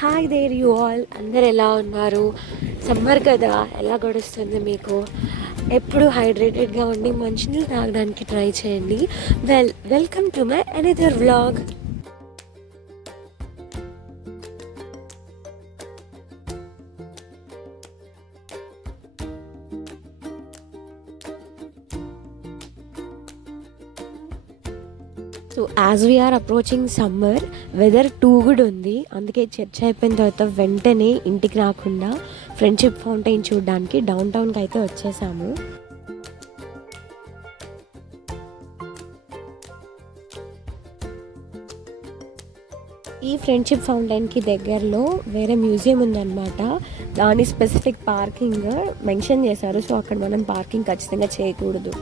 Hi there you all. అందరు ఎలా ఉన్నారు? సమ్మర్ కదా, ఎలా గడుస్తుంది మీకు? ఎప్పుడు హైడ్రేటెడ్గా ఉండి మంచినీళ్ళు తాగడానికి ట్రై చేయండి. Welcome to my another vlog. So as we are approaching summer, weather too good ఉంది. అందుకే చర్చ్ అయిపోయిన తర్వాత వెంటనే ఇంటికి రాకుండా ఫ్రెండ్షిప్ ఫౌంటైన్ చూడడానికి డౌన్ టౌన్కి అయితే వచ్చేసాము. ఈ ఫ్రెండ్షిప్ ఫౌంటైన్కి దగ్గరలో వేరే మ్యూజియం ఉందన్నమాట. దాని స్పెసిఫిక్ పార్కింగ్ మెన్షన్ చేశారు. సో అక్కడ మనం పార్కింగ్ ఖచ్చితంగా చేయకూడదు.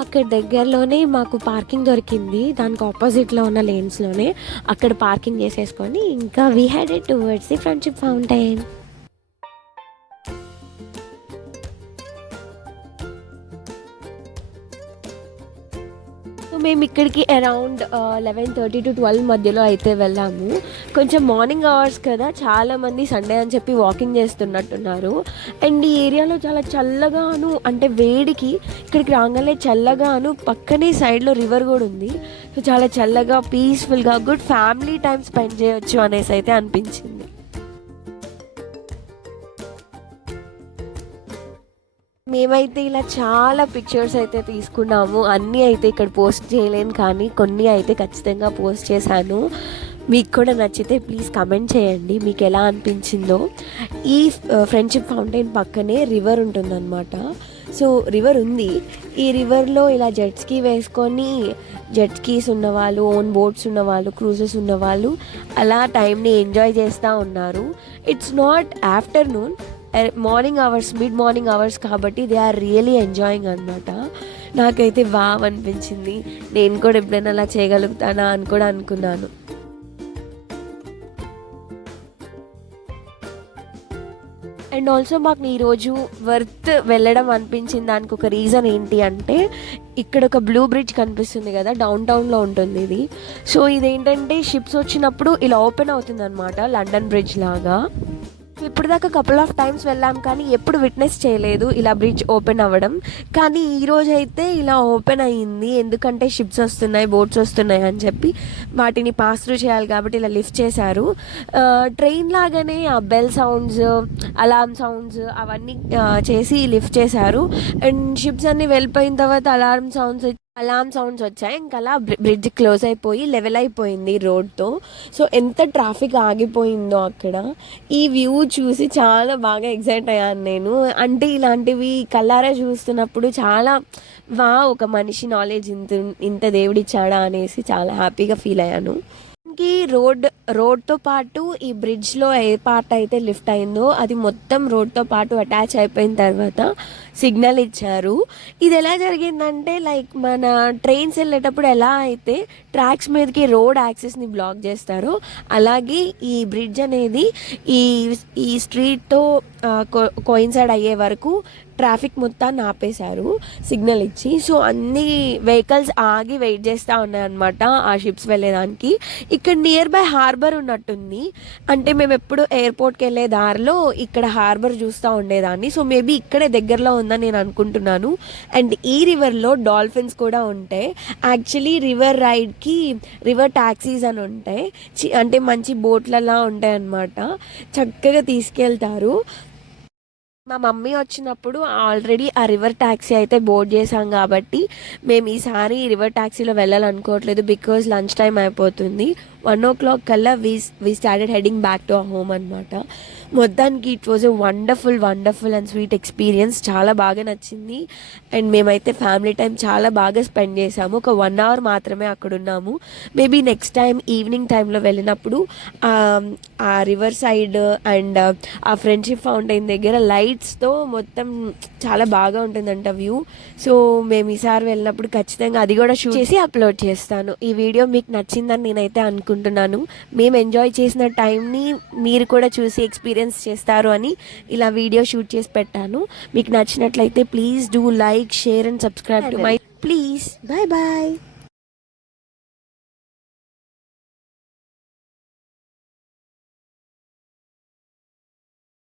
అక్కడ దగ్గరలోనే మాకు పార్కింగ్ దొరికింది, దానికి ఆపోజిట్లో ఉన్న లేన్స్లోనే. అక్కడ పార్కింగ్ చేసేసుకొని ఇంకా we headed towards the friendship fountain. మేము ఇక్కడికి అరౌండ్ 11:30 to 12 మధ్యలో అయితే వెళ్ళాము. కొంచెం మార్నింగ్ అవర్స్ కదా, చాలామంది సండే అని చెప్పి వాకింగ్ చేస్తున్నట్టున్నారు. అండ్ ఈ ఏరియాలో చాలా చల్లగాను, అంటే వేడికి ఇక్కడికి రాగానే చల్లగాను, పక్కనే సైడ్లో రివర్ కూడా ఉంది. సో చాలా చల్లగా, పీస్ఫుల్గా, గుడ్ ఫ్యామిలీ టైం స్పెండ్ చేయొచ్చు అనేసి అయితే అనిపించింది. మేమైతే ఇలా చాలా పిక్చర్స్ అయితే తీసుకున్నాము. అన్నీ అయితే ఇక్కడ పోస్ట్ చేయలేను, కానీ కొన్ని అయితే ఖచ్చితంగా పోస్ట్ చేశాను. మీకు కూడా నచ్చితే ప్లీజ్ కమెంట్ చేయండి మీకు ఎలా అనిపించిందో. ఈ ఫ్రెండ్షిప్ ఫౌంటైన్ పక్కనే రివర్ ఉంటుందన్నమాట. సో రివర్ ఉంది. ఈ రివర్లో ఇలా జెట్ స్కీ వేసుకొని, జెట్ స్కీస్ ఉన్నవాళ్ళు, ఓన్ బోట్స్ ఉన్నవాళ్ళు, క్రూజెస్ ఉన్నవాళ్ళు అలా టైంని ఎంజాయ్ చేస్తూ ఉన్నారు. It's not afternoon, morning hours, mid morning hours కాబట్టి దే ఆర్ రియలీ ఎంజాయింగ్ అనమాట. నాకైతే వావ్ అనిపించింది. నేను కూడా ఎప్పుడైనా అలా చేయగలుగుతానా అని కూడా అనుకున్నాను. అండ్ ఆల్సో మాకు ఈరోజు వర్త్ వెళ్ళడం అనిపించింది. దానికి ఒక రీజన్ ఏంటి అంటే, ఇక్కడ ఒక బ్లూ బ్రిడ్జ్ కనిపిస్తుంది కదా, డౌన్ టౌన్లో ఉంటుంది ఇది. సో ఇదేంటంటే షిప్స్ వచ్చినప్పుడు ఇలా ఓపెన్ అవుతుంది అనమాట, లండన్ బ్రిడ్జ్ లాగా. ఇప్పుడు దాకా కపుల్ ఆఫ్ టైమ్స్ వెళ్ళాం, కానీ ఎప్పుడు విట్నెస్ చేయలేదు ఇలా బ్రిడ్జ్ ఓపెన్ అవ్వడం. కానీ ఈరోజు అయితే ఇలా ఓపెన్ అయ్యింది. ఎందుకంటే షిప్స్ వస్తున్నాయి, బోట్స్ వస్తున్నాయి అని చెప్పి వాటిని పాస్ త్రూ చేయాలి కాబట్టి ఇలా లిఫ్ట్ చేశారు. ట్రైన్ లాగానే ఆ బెల్ సౌండ్స్, అలార్మ్ సౌండ్స్ అవన్నీ చేసి లిఫ్ట్ చేశారు. అండ్ షిప్స్ అన్నీ వెళ్ళిపోయిన తర్వాత అలార్మ్ సౌండ్స్ వచ్చాయి. ఇంకా అలా బ్రిడ్జ్ క్లోజ్ అయిపోయి లెవెల్ అయిపోయింది రోడ్తో. సో ఎంత ట్రాఫిక్ ఆగిపోయిందో అక్కడ. ఈ వ్యూ చూసి చాలా బాగా ఎక్సైట్ అయ్యాను నేను. అంటే ఇలాంటివి కళ్ళారా చూస్తున్నప్పుడు చాలా ఒక మనిషి నాలెడ్జ్ ఇంత దేవుడిచ్చాడా అనేసి చాలా హ్యాపీగా ఫీల్ అయ్యాను. రోడ్తో పాటు ఈ బ్రిడ్జ్లో ఏ పార్ట్ అయితే లిఫ్ట్ అయిందో అది మొత్తం రోడ్తో పాటు అటాచ్ అయిపోయిన తర్వాత సిగ్నల్ ఇచ్చారు. ఇది ఎలా జరిగిందంటే, లైక్ మన ట్రైన్స్ వెళ్ళేటప్పుడు ఎలా అయితే ట్రాక్స్ మీదకి రోడ్ యాక్సెస్ని బ్లాక్ చేస్తారో, అలాగే ఈ బ్రిడ్జ్ అనేది ఈ స్ట్రీట్తో కోయిన్సైడ్ అయ్యే వరకు ట్రాఫిక్ మొత్తాన్ని ఆపేశారు సిగ్నల్ ఇచ్చి. సో అన్ని వెహికల్స్ ఆగి వెయిట్ చేస్తూ ఉన్నాయన్నమాట ఆ షిప్స్ వెళ్ళేదానికి. ఇక్కడ నియర్ బై హార్బర్ ఉన్నట్టుంది. అంటే మేము ఎప్పుడు ఎయిర్పోర్ట్కి వెళ్ళే దారిలో ఇక్కడ హార్బర్ చూస్తూ ఉండేదాన్ని. సో మేబీ ఇక్కడే దగ్గరలో ఉందని నేను అనుకుంటున్నాను. అండ్ ఈ రివర్లో డాల్ఫిన్స్ కూడా ఉంటాయి. యాక్చువల్లీ రివర్ రైడ్కి రివర్ ట్యాక్సీస్ అని ఉంటాయి, అంటే మంచి బోట్లలా ఉంటాయి అన్నమాట. చక్కగా తీసుకెళ్తారు. మా మమ్మీ వచ్చినప్పుడు ఆల్రెడీ ఆ రివర్ ట్యాక్సీ అయితే బోర్డ్ చేసాం కాబట్టి మేము ఈసారి రివర్ ట్యాక్సీలో వెళ్ళాలనుకోవట్లేదు. బికాజ్ లంచ్ టైం అయిపోతుంది. 1 o'clock కల్లా we started heading back to our home అనమాట. మొత్తానికి it was a wonderful and sweet experience. చాలా బాగా నచ్చింది. అండ్ మేమైతే ఫ్యామిలీ టైం చాలా బాగా స్పెండ్ చేసాము. ఒక 1 hour మాత్రమే అక్కడ ఉన్నాము. మేబీ నెక్స్ట్ టైం ఈవినింగ్ టైంలో వెళ్ళినప్పుడు ఆ రివర్ సైడ్ అండ్ ఆ ఫ్రెండ్షిప్ ఫౌంటైన్ దగ్గర లైట్స్తో మొత్తం చాలా బాగా ఉంటుందంట వ్యూ. సో మేము ఈసారి వెళ్ళినప్పుడు ఖచ్చితంగా అది కూడా షూట్ చేసి అప్లోడ్ చేస్తాను. ఈ వీడియో మీకు నచ్చిందని నేనైతే అనుకుంటున్నాను. మేము ఎంజాయ్ చేసిన టైంని మీరు కూడా చూసి ఎక్స్పీరియన్స్ చేస్తారు అని ఇలా వీడియో షూట్ చేసి పెట్టాను. మీకు నచ్చినట్లయితే please do like, share and subscribe to my please. Bye.